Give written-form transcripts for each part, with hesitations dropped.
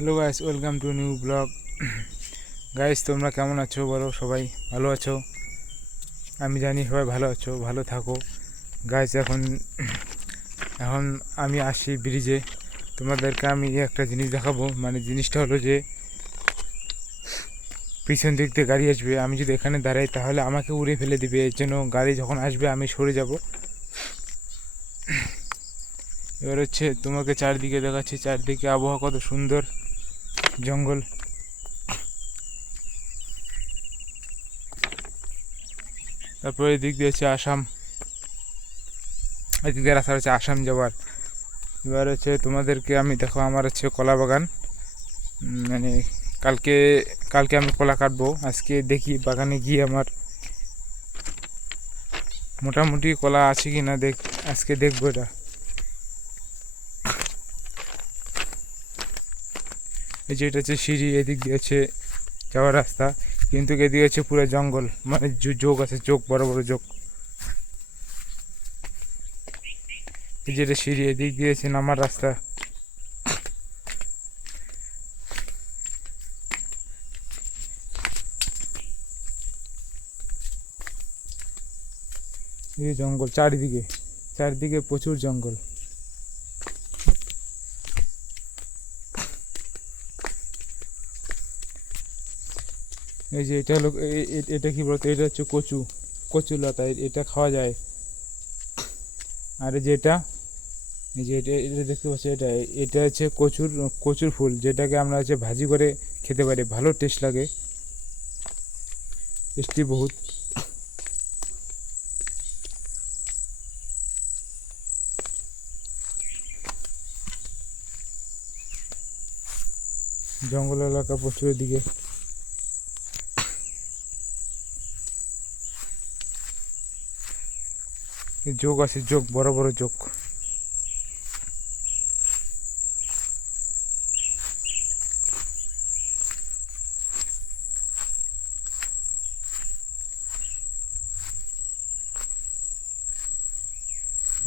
Hello guys, welcome to new blog. Guys, তোমরা কেমন আছো বলো? সবাই ভালো আছো? আমি জানি সবাই ভালো আছো, ভালো থাকো। গাইস, এখন এখন আমি আসি ব্রিজে। তোমাদেরকে আমি একটা জিনিস দেখাবো। মানে জিনিসটা হলো যে পিছন দিক দিয়ে গাড়ি আসবে, আমি যদি এখানে দাঁড়াই তাহলে আমাকে উড়ে ফেলে দিবে। এর জন্য গাড়ি যখন আসবে আমি সরে যাব। এবার হচ্ছে তোমাকে চারদিকে দেখাচ্ছি, চারদিকে আবহাওয়া কত সুন্দর, জঙ্গল। তারপরে এদিক দিয়ে হচ্ছে আসাম, এদিক দিয়ে রাস্তা হচ্ছে আসাম যাওয়ার। এবার হচ্ছে তোমাদেরকে আমি দেখো, আমার হচ্ছে কলা বাগান। মানে কালকে কালকে আমি কলা কাটবো। আজকে দেখি বাগানে গিয়ে আমার মোটামুটি কলা আছে কি না আজকে দেখবো এটা। এই যে এটা হচ্ছে সিঁড়ি, এদিক দিয়ে হচ্ছে যাওয়ার রাস্তা, কিন্তু এদিকে হচ্ছে পুরো জঙ্গল। মানে যোগ আছে, যোগ, বড় বড় যোগ। এই যে এটা সিঁড়ি, এদিক দিয়ে হচ্ছে নামার রাস্তা। এই জঙ্গল চারিদিকে, চারিদিকে প্রচুর জঙ্গল। এই যে এটা হলো এটা কি বলতো, এটা হচ্ছে কচু, কচু লতা, এটা খাওয়া যায়। আর এই যে এটা, এই যে এটা এটা দেখতে পাচ্ছি, এটা এটা হচ্ছে কচুর কচুর ফুল, যেটাকে আমরা হচ্ছে ভাজি করে খেতে পারি, ভালো টেস্ট লাগে, টেস্টি বহুত। জঙ্গল এলাকা প্রচুর দিকে। যোগ আছে, যোগ, বড় বড় যোগ।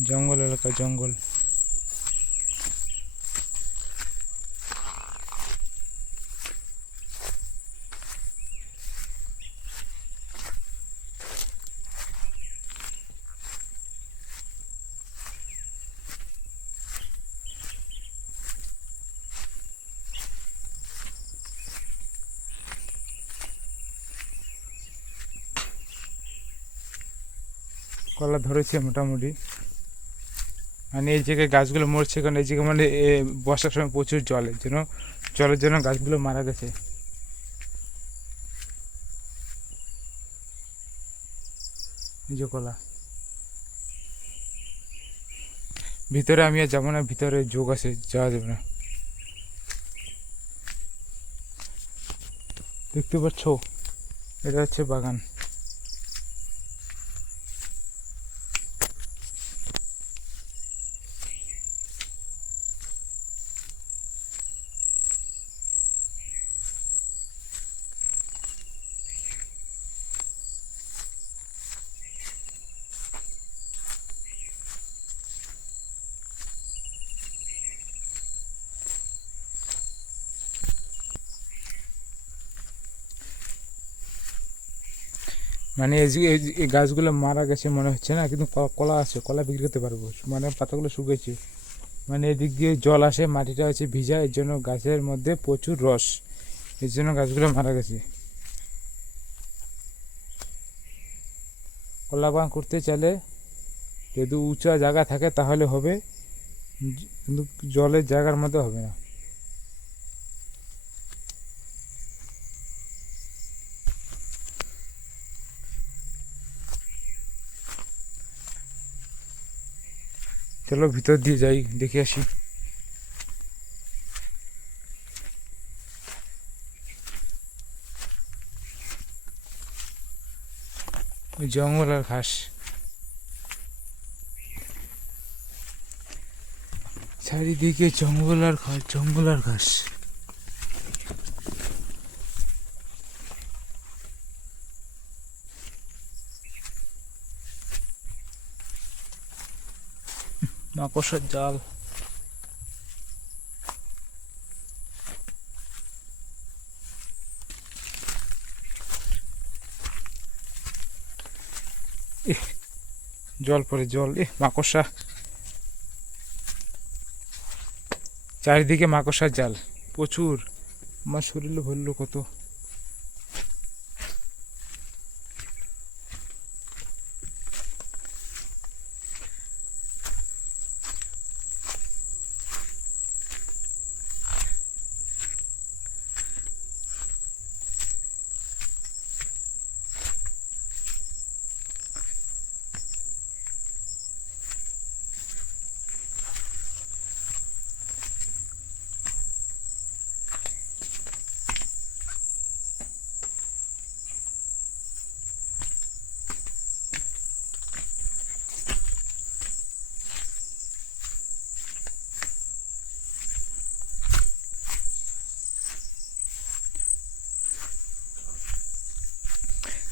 জঙ্গল এলাকা, জঙ্গল। কলা ধরেছে মোটামুটি। মানে এই জায়গায় গাছগুলো মরছে কারণ এই জায়গায় মানে বর্ষার সময় প্রচুর জলের জন্য, জলের জন্য গাছগুলো মারা গেছে। এই যে কলা, ভিতরে আমি আর যাবো না, ভিতরে যোগ আছে, যাওয়া যাবে না। দেখতে পাচ্ছ, এটা হচ্ছে বাগান। মানে এই গাছগুলো মারা গেছে মনে হচ্ছে না, কিন্তু কলা আছে, কলা বিক্রি করতে পারবো। মানে পাতাগুলো শুকিয়েছে। মানে এদিক দিয়ে জল আসে, মাটিটা হচ্ছে ভিজা, এর জন্য গাছের মধ্যে প্রচুর রস, এর জন্য গাছগুলো মারা গেছে। কলা বাগান করতে চাইলে যদি উঁচা জায়গা থাকে তাহলে হবে, কিন্তু জলের জায়গার মধ্যে হবে না। চলো ভিতর দিয়ে যাই, দেখে আসি। ওই জঙ্গল আর ঘাস, চারিদিকে জঙ্গল আর ঘাস, জঙ্গল আর ঘাস। মাকড়সার জাল। জল পড়ে জল, মাকড়সা চারিদিকে, মাকড়সার জাল প্রচুর। আমার শরীরে ভরলো কত।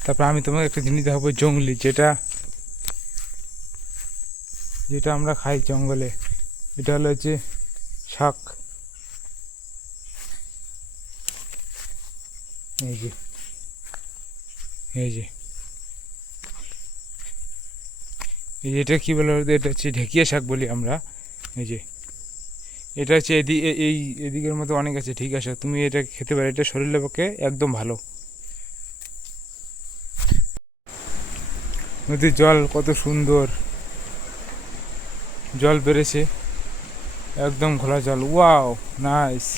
তারপর আমি তোমাকে একটা জিনিস দেখাবো, জঙ্গলি, যেটা যেটা আমরা খাই জঙ্গলে। এটা হলো হচ্ছে শাক। এই যে, এই যে, এই যে, এটা কী বলে বলতো? এটা হচ্ছে ঢেকিয়া শাক বলি আমরা। এই যে, এটা হচ্ছে এই এদিকের মধ্যে অনেক আছে, ঠিক আছে, তুমি এটা খেতে পারো, এটা শরীরের পক্ষে একদম ভালো। নদীর জল কত সুন্দর, জল বেড়েছে, একদম ঘোলা জল, ওয়াও, নাইস।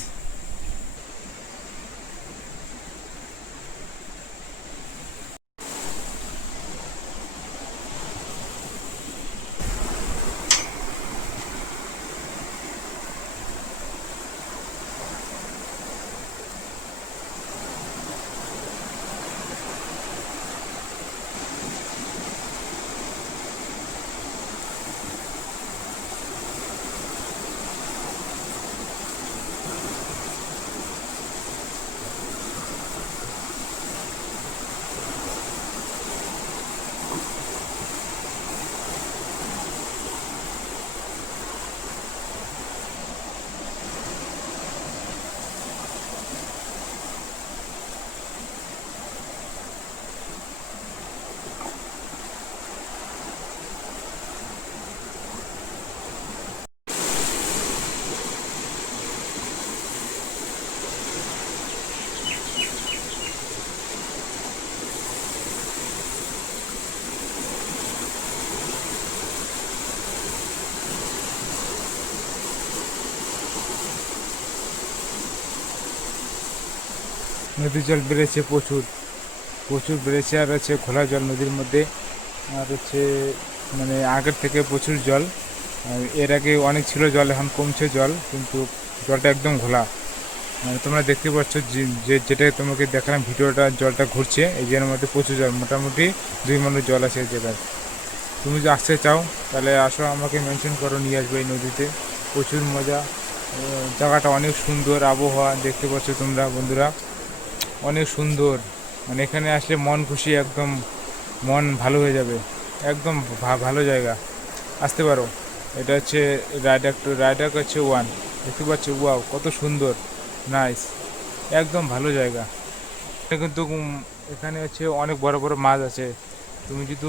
নদীর জল বেড়েছে প্রচুর, প্রচুর বেড়েছে, আর হচ্ছে ঘোলা জল নদীর মধ্যে। আর হচ্ছে মানে আগের থেকে প্রচুর জল। আর এর আগে অনেক ছিল জল, এখন কমছে জল, কিন্তু জলটা একদম ঘোলা। মানে তোমরা দেখতে পাচ্ছ যেটা তোমাকে দেখালাম ভিডিওটা, জলটা ঘুরছে, এই জায়গার মধ্যে প্রচুর জল, মোটামুটি 2 মানুষ জল আছে এই জায়গায়। তুমি যদি আসতে চাও তাহলে আসো, আমাকে মেনশন করো, নিয়ে আসবে এই নদীতে, প্রচুর মজা। জায়গাটা অনেক সুন্দর, আবহাওয়া দেখতে পাচ্ছ তোমরা বন্ধুরা, অনেক সুন্দর। মানে এখানে আসলে মন খুশি, একদম মন ভালো হয়ে যাবে, একদম ভালো জায়গা, আসতে পারো। এটা হচ্ছে রাইডাক হচ্ছে 1, দেখতে পাচ্ছ, ওয়াও কত সুন্দর, নাইস, একদম ভালো জায়গা। কিন্তু এখানে হচ্ছে অনেক বড় বড় মাছ আছে। তুমি যদি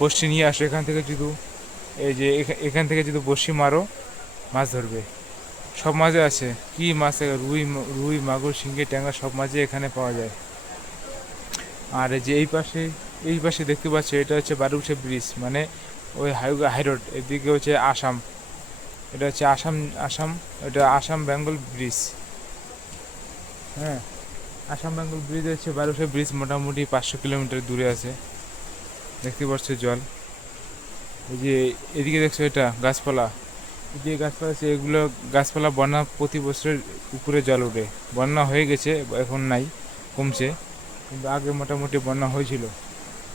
বড়শি নিয়ে আসো এখান থেকে, যদি এই যে এখান থেকে যদি বড়শি মারো, মাছ ধরবে। সব মাছই আছে, কি মাছ, রুই মাগুর শিঙ্গি ট্যাংরা সব মাছই এখানে পাওয়া যায়। আর এই যে এই পাশে দেখতে পাচ্ছ, এটা হচ্ছে বারুইপুর ব্রিজ, মানে ওই হাইরোড, এদিকে হচ্ছে আসাম, এটা হচ্ছে আসাম, এটা আসাম বেঙ্গল ব্রিজ। হ্যাঁ, আসাম বেঙ্গল ব্রিজ হচ্ছে বারুইপুর ব্রিজ, মোটামুটি 500 কিলোমিটার দূরে আছে। দেখতে পাচ্ছ জল, এই যে এদিকে দেখছো, এটা গাছপালা, যে গাছপালা আছে এগুলো গাছপালা, বন্যা প্রতি বছর উপরে জল ওঠে, বন্যা হয়ে গেছে, এখন নাই, কমছে, কিন্তু আগে মোটামুটি বন্যা হয়েছিল।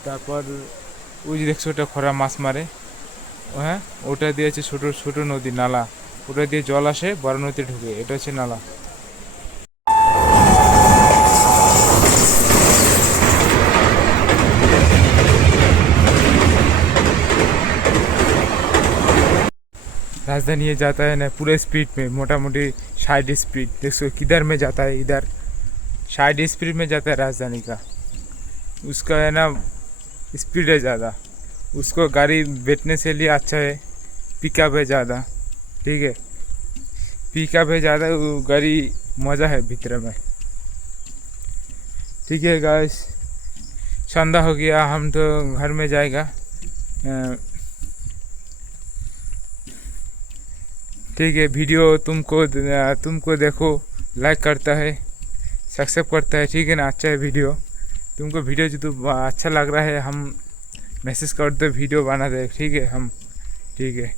তারপর ওই যে দেখছো, ওটা খরা মাছ মারে, হ্যাঁ, ওটা দিয়ে হচ্ছে ছোটো ছোটো নদী, নালা, ওটা দিয়ে জল আসে, বড় নদীতে ঢুকে, এটা হচ্ছে নালা। राजधानी ये जाता है ना पूरे स्पीड में, मोटा मोटी 60 स्पीड, देखो किधर में जाता है, इधर 60 स्पीड में जाता है राजधानी का। उसका है ना स्पीड है ज़्यादा, उसको गाड़ी बैठने से लिए अच्छा है। पिकअप है ज़्यादा, ठीक है, पिकअप है ज़्यादा, वो गाड़ी मज़ा है भीतर में। ठीक है गाइस, संध्या हो गया, हम तो घर में जाएगा। ठीक है, वीडियो तुमको देखो, लाइक करता है, सब्सक्राइब करता है, ठीक है ना। अच्छा है वीडियो, तुमको वीडियो जो तो अच्छा लग रहा है, हम मैसेज कर दो, वीडियो बना दे, ठीक है हम, ठीक है।